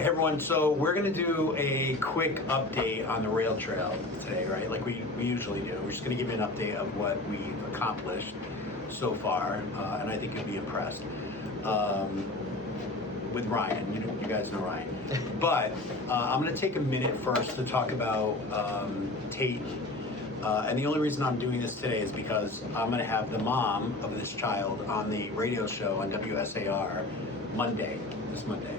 Hey everyone, so we're going to do a quick update on the rail trail today, right? Like we usually do. We're just going to give you an update of what we've accomplished so far, and I think you'll be impressed with Ryan. You guys know Ryan. But I'm going to take a minute first to talk about Tate. And the only reason I'm doing this today is because I'm going to have the mom of this child on the radio show on WSAR this Monday.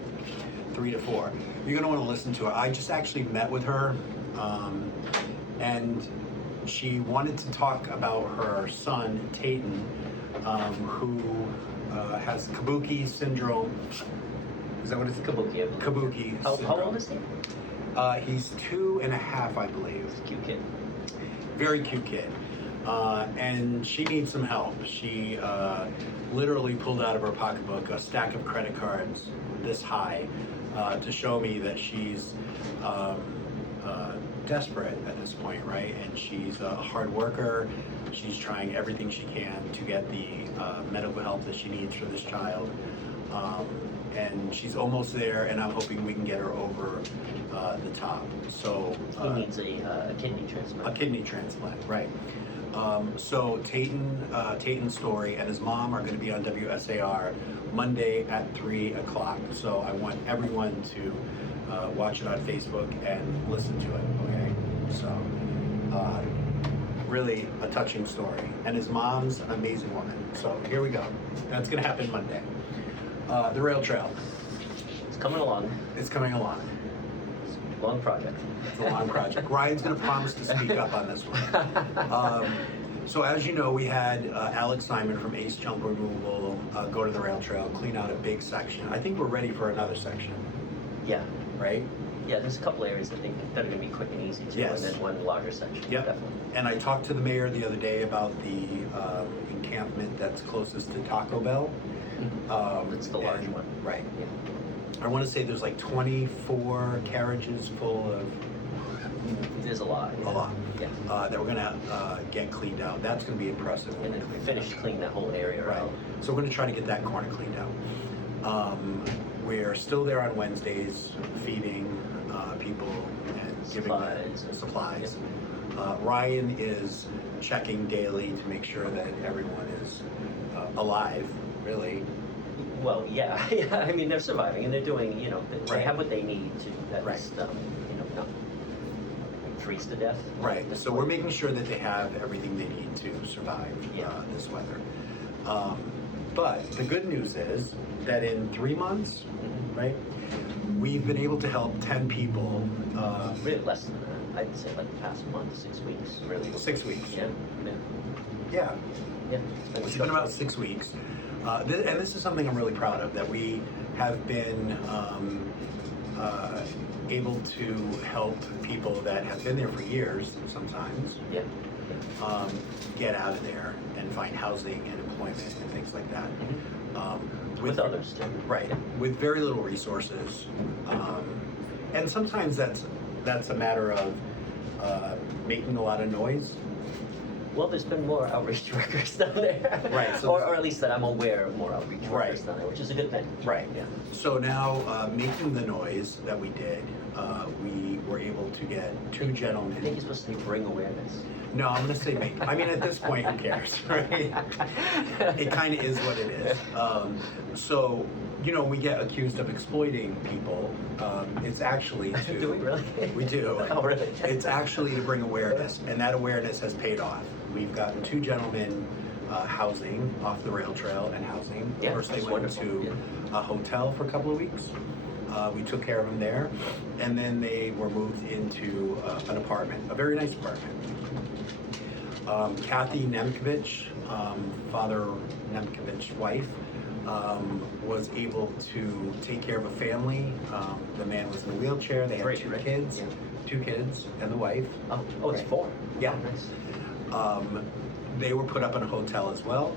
3 to 4. You're going to want to listen to her. I just actually met with her, and she wanted to talk about her son, Tayton, who has Kabuki syndrome. Is that what it's? Kabuki. Kabuki. How old is he? He's 2.5, I believe. He's a cute kid. Very cute kid. And she needs some help. She literally pulled out of her pocketbook a stack of credit cards this high to show me that she's desperate at this point, right? And she's a hard worker. She's trying everything she can to get the medical help that she needs for this child. And she's almost there, and I'm hoping we can get her over the top. So he needs a kidney transplant. A kidney transplant, right. So Tayton's story and his mom are going to be on WSAR Monday at 3 o'clock. So I want everyone to watch it on Facebook and listen to it, okay? So really a touching story. And his mom's an amazing woman. So here we go. That's going to happen Monday. The rail trail. It's coming along. It's coming along. It's a long project. It's a long project. Ryan's going to promise to speak up on this one. So as you know, we had Alex Simon from Ace Junk Removal go to the rail trail, clean out a big section. I think we're ready for another section. Yeah. Right? Yeah, there's a couple areas I think that are going to be quick and easy too, Yes. and then one larger section. Yep. Definitely. And I talked to the mayor the other day about the encampment that's closest to Taco Bell. That's the large one. Right. Yeah. I want to say there's like 24 carriages full of There's a lot. Yeah. a lot Yeah. that we're gonna get cleaned out. That's gonna be impressive. And then finish cleaning that whole area Right. out. So we're gonna try to get that corner cleaned out. We're still there on Wednesdays, feeding people and giving them supplies. Ryan is checking daily to make sure that everyone is alive. Really. Well, yeah, yeah. I mean, they're surviving and they're doing. They Right. have what they need to at Right. least, not freeze to death. Right. So we're making sure that they have everything they need to survive Yeah. this weather. But the good news is that in 3 months, right, we've been able to help 10 people. Really less than that. I'd say like the past month, 6 weeks. Really. 6 weeks. Yeah. Yeah. Yeah. Yeah. It's been about 6 weeks. And this is something I'm really proud of, that we have been able to help people that have been there for years sometimes Yeah. get out of there and find housing and employment and things like that. With others too. Right, Yeah. with very little resources. And sometimes that's a matter of making a lot of noise. Well, there's been more outreach workers down there. Right, so or at least that I'm aware of more outreach workers Right. down there, which is a good thing. Right. Yeah. So now, making the noise that we did, we were able to get 2 I think gentlemen. you're supposed to say bring awareness. No, I'm going to say make. I mean, at this point, who cares, right? It kind of is what it is. So, we get accused of exploiting people. It's actually to... Do we really? We do. Oh, really? It's actually to bring awareness, and that awareness has paid off. We've gotten 2 gentlemen housing off the rail trail and housing. Yeah, First, they that's went wonderful. to a hotel for a couple of weeks. We took care of them there, and then they were moved into an apartment, a very nice apartment. Kathy Nemkovich, Father Nemkovich's wife, was able to take care of a family. The man was in a wheelchair. They had Great, 2 right? kids, Yeah. 2 kids, and the wife. Oh, it's Right. 4. Yeah. Oh, nice. They were put up in a hotel as well.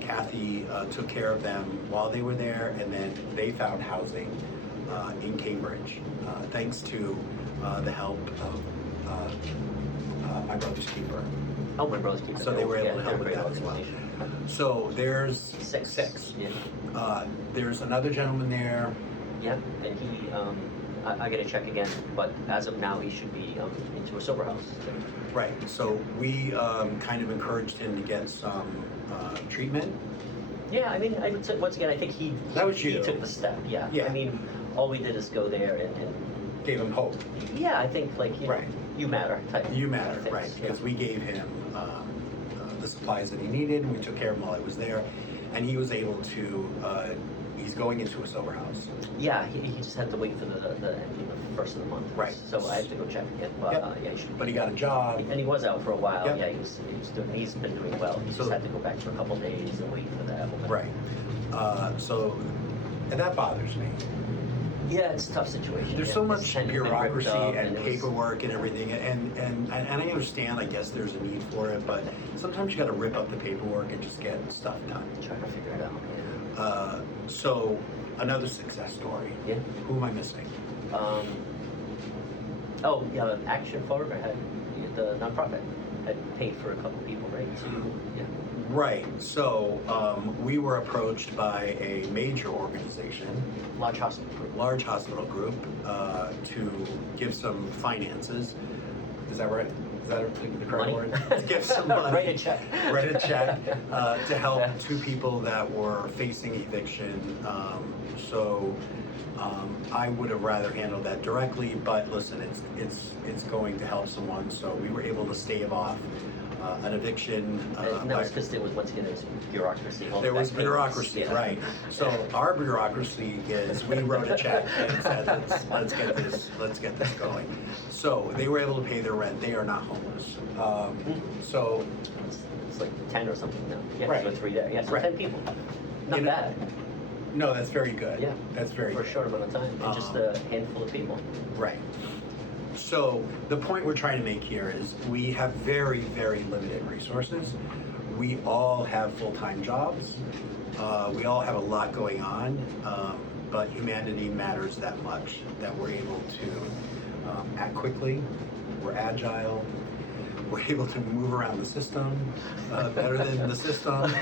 Kathy took care of them while they were there, and then they found housing in Cambridge, thanks to the help of my brother's keeper. Oh, my brother's keeper. So they were able to they're help a with great that as well. organization. So there's 6. six. Yeah. There's another gentleman there Yeah, and he, I gotta check again, but as of now, he should be into a sober house. Right. So we kind of encouraged him to get some treatment. Yeah, I mean, I would say, once again, I think That was he you. took the step, yeah. Yeah. I mean, all we did is go there and Gave him hope. yeah, I think, like, you know, Right. you matter type You matter, things, right? yeah. Because we gave him the supplies that he needed. We took care of him while I was there, and he was able to. He's going into a sober house. Yeah, he just had to wait for the ending of the first of the month. Right. So I have to go check again. But Yep. yeah, he should. But he got a job. And he was out for a while. Yep. Yeah, he's been doing well. He So- just had to go back for a couple days and wait for that. Right. And that bothers me. Yeah, it's a tough situation. There's yeah. so His much tent had been ripped bureaucracy up, and it was- paperwork and everything, and I understand. I guess there's a need for it, but sometimes you got to rip up the paperwork and just get stuff done. Trying to figure it out. So another success story. Yeah. Who am I missing? Yeah, Action Forward had the nonprofit had paid for a couple people, right? So yeah. Right. So we were approached by a major organization, Large hospital group. large hospital group, to give some finances. Is that right? Is that the correct Money? word? To give some money. Write a check. Write a check to help Yeah. two people that were facing eviction. I would have rather handled that directly, but listen, it's going to help someone. So we were able to stave off an eviction. And that was because there was, once again, there was bureaucracy. holding There was back payments. bureaucracy, Yeah. right? So our bureaucracy is we wrote a check and said let's get this going. So they were able to pay their rent. They are not homeless. So It's like 10 or something now. Yeah, Right. so 3 days. Yeah, so Right. 10 people. Not You know, bad no, that's very good. Yeah. That's very for a good. short amount of time. And just a handful of people. Right. So the point we're trying to make here is we have very, very limited resources. We all have full-time jobs. We all have a lot going on, but humanity matters that much that we're able to act quickly. We're agile. We're able to move around the system better than the system,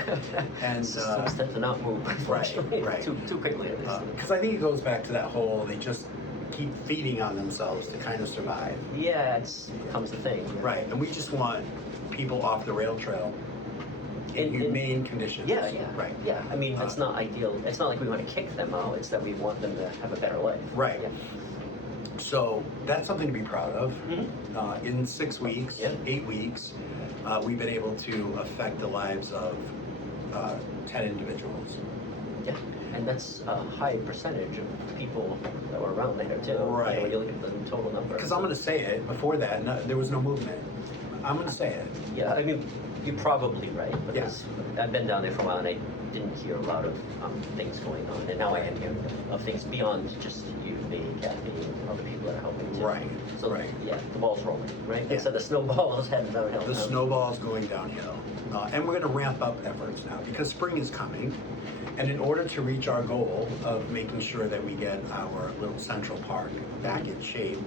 and Systems tend to not move, unfortunately, right. too quickly. At least. because I think it goes back to that whole they just keep feeding on themselves to kind of survive. Yeah, it becomes the thing. Right, and we just want people off the rail trail in In- humane conditions. Yeah, yeah. Right. Yeah, I mean, it's not ideal. It's not like we want to kick them out. It's that we want them to have a better life. Right. Yeah. So that's something to be proud of. Mhm. In 6 weeks, Yeah. 8 weeks, we've been able to affect the lives of 10 individuals. Yeah, and that's a high percentage of people that were around there too. Right. You know, when you look at the total number. Because I'm going to say it, before that, there was no movement. I'm going to say it. Yeah, I mean, you're probably right, because I've been down there for a while and I didn't hear a lot of things going on, and now I am hearing of things beyond just you, me, Kathy, and other people that are helping too. Right, So right. yeah, the ball's rolling, right? Yeah. And so the snowball's heading downhill. The snowball's going downhill. And we're going to ramp up efforts now because spring is coming. And in order to reach our goal of making sure that we get our little Central Park back in shape,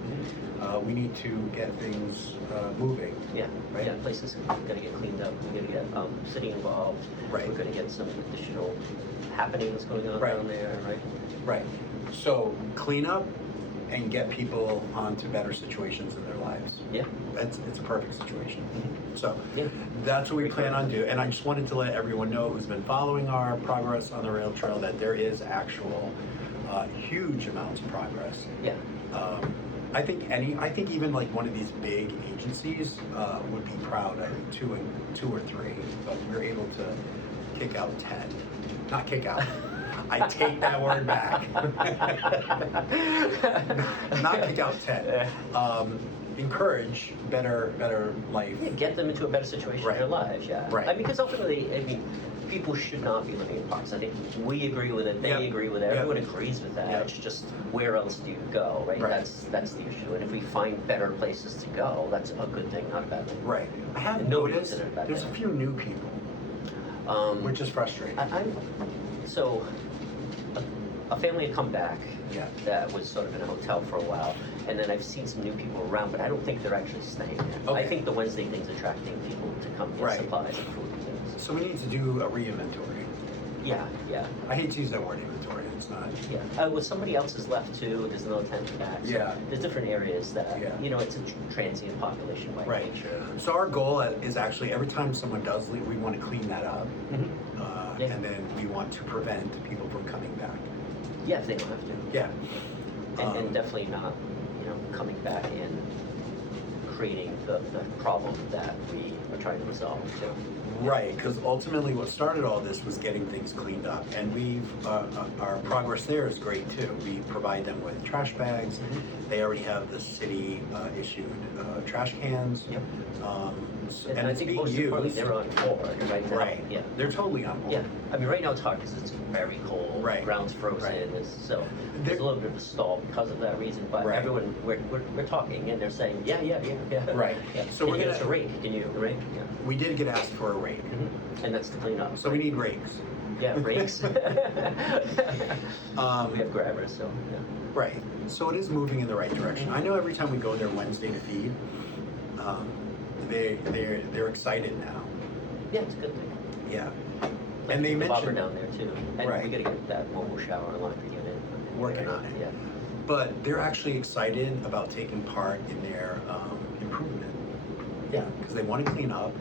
we need to get things moving. Yeah, Right. yeah, places gotta get cleaned up, we gotta get city involved. Right. We're gonna get some additional happenings going on Right. down there, right? Right. So clean up and get people onto better situations in their lives. Yeah. It's a perfect situation. So Yeah. that's what we plan on doing. And I just wanted to let everyone know who's been following our progress on the rail trail that there is actual huge amounts of progress. Yeah. I think even like one of these big agencies would be proud. I think two or three, but we're able to kick out 10. Not kick out. I take that word back. Not kick out 10. Encourage better life. Yeah, get them into a better situation in their Right. lives, yeah. Right. I mean, because ultimately, I mean, people should not be living in parks. I think we agree with it, they Yep. agree with it, Yep. everyone agrees with that. Yep. It's just, where else do you go, right? Right. That's the issue. And if we find better places to go, that's a good thing, not a bad thing. Right. I have And nobody noticed considered that there's a bad. few new people, which is frustrating. So, a family had come back Yeah. that was sort of in a hotel for a while, and then I've seen some new people around, but I don't think they're actually staying there. I Okay. think the Wednesday thing's attracting people to come get Right. supplies and food and things. So we need to do a re-inventory. Yeah, yeah. I hate to use that word inventory. It's not. Yeah, well, somebody else is left too. There's another tenant back. So Yeah. there's different areas that Yeah. it's a transient population by Right. nature. So our goal is actually every time someone does leave, we want to clean that up, Yeah. and then we want to prevent people from coming back. Yeah, if they don't have to. Yeah. And definitely not, coming back and creating the problem that we are trying to resolve too. Right, because ultimately what started all this was getting things cleaned up, and our progress there is great too. We provide them with trash bags. They already have the city issued trash cans. Yep. And I it's think being most importantly, used. they're on board right now. Right. Yeah. They're totally on board. Yeah, I mean, right now it's hard because it's very cold. Right. The ground's frozen. Right. So there's a little bit of a stall because of that reason. But Right. everyone, we're talking and they're saying, yeah. Right. Yeah. So Can we're you give gonna- us a rake? Can you rake? Yeah. We did get asked for a rake, And that's to clean up. so we need rakes. Yeah, rakes. We Um, have grabbers, so yeah. Right. So it is moving in the right direction. I know every time we go there Wednesday to feed, they're excited now. Yeah, it's a good thing. Yeah. Like And they the bobber mentioned down there too. And Right. we gotta get that mobile shower and laundry unit. Working on it. Yeah. But they're actually excited about taking part in their improvement. Yeah, because they want to clean up.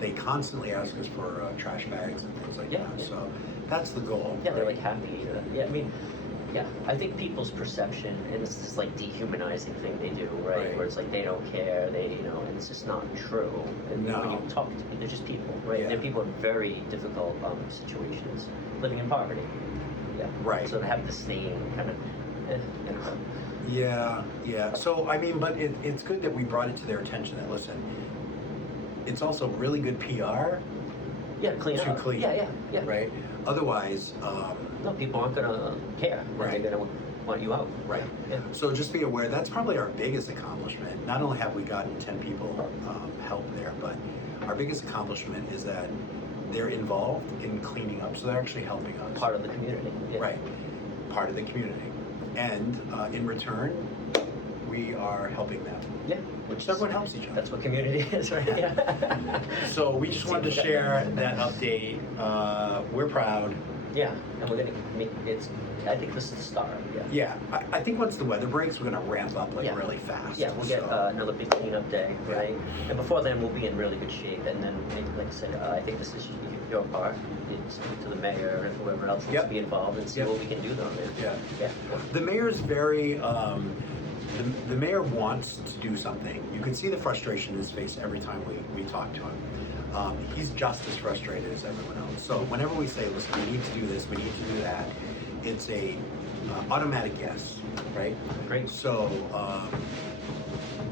They constantly ask us for trash bags and things like Yeah, that. yeah. So that's the goal. Yeah, they're right? like happy. Yeah, I mean, yeah, I think people's perception, and it's this like dehumanizing thing they do, right? Right. Where it's like they don't care, and it's just not true. And when No. you talk to people, they're just people, right? Yeah. They're people in very difficult situations, living in poverty. Yeah. Right. So to have the same kind of, Yeah. So, I mean, but it's good that we brought it to their attention that, listen, it's also really good PR yeah, clean to up. clean. Yeah. Right? Otherwise, No, people aren't gonna care. Right. They're gonna want you out. right. Yeah. So just be aware, that's probably our biggest accomplishment. Not only have we gotten 10 people help there, but our biggest accomplishment is that they're involved in cleaning up. So they're actually helping us. Part of the community. Yeah. Right. Part of the community. And in return, we are helping them. Yeah. Which So everyone helps each other. That's what community is, right? Yeah. So we just wanted to share that update. We're proud. Yeah, and we're gonna make it's. I think this is the start. Yeah. Yeah, I think once the weather breaks, we're gonna ramp up like Yeah. really fast. Yeah, we'll get So- another big cleanup day, Yeah. right? And before then, we'll be in really good shape. And then, like I said, I think this is your part. You speak to the mayor and whoever else needs Yep. to be involved and see Yep. what we can do down there. Yeah. Yeah. The mayor's very. The mayor wants to do something. You can see the frustration in his face every time we talk to him. He's just as frustrated as everyone else. So whenever we say, listen, we need to do this, we need to do that, it's a automatic yes, right? Great. So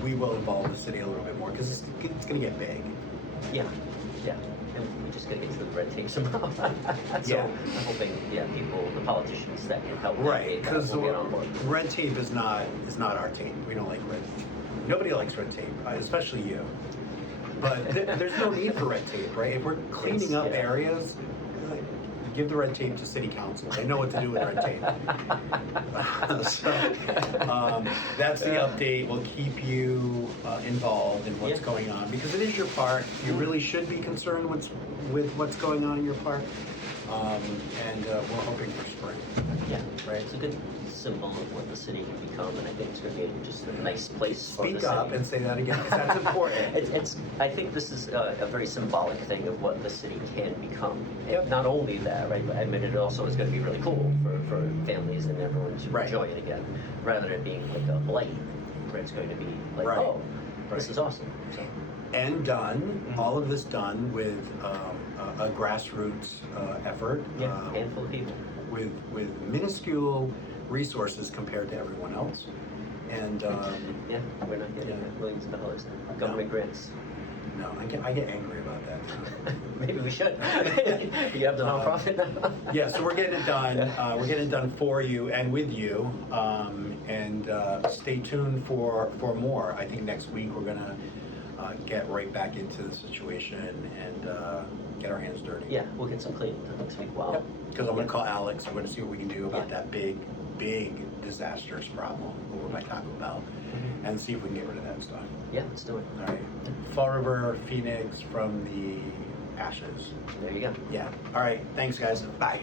we will involve the city a little bit more because it's going to get big. Yeah. Yeah. And we just gotta get to the red tape somehow. So Yeah. I'm hoping, people, the politicians that can help Right, navigate that because will get on board. red tape is not our tape. We don't like red. Nobody likes red tape, especially you. But there's no need for red tape, right? If we're cleaning up Yeah. areas, give the red tape to city council. They know what to do with red tape. So that's the update. We'll keep you involved in what's Yeah. going on because it is your park. You really should be concerned with what's going on in your park. And we're hoping for spring. Yeah, Right. It's a good symbol of what the city can become, and I think it's going to be just a nice place for the Speak city. up and say that again, 'cause that's important. It's. I think this is a very symbolic thing of what the city can become. Yep. Not only that, right? But I mean, it also is going to be really cool for families and everyone to Right. enjoy it again, rather than being like a blight, where it's going to be like, Right. oh, this Right. is awesome. So, And done, all of this done with a grassroots effort. handful of people. With minuscule resources compared to everyone else. And Yeah, we're not getting millions of dollars in government grants. no, I get angry about that. Maybe we should. You have the nonprofit now. Yeah, so we're getting it done. We're getting it done for you and with you. And stay tuned for more. I think next week we're gonna get right back into the situation and get our hands dirty. Yeah, we'll get some cleaning done next week. Wow. Because I'm gonna call Alex. I'm gonna see what we can do about Yeah. that big disastrous problem over by Taco Bell, and see if we can get rid of that stuff. Yeah, let's do it. All right. Fall River Phoenix from the caches. There you go. Yeah. All right. Thanks, guys. Bye.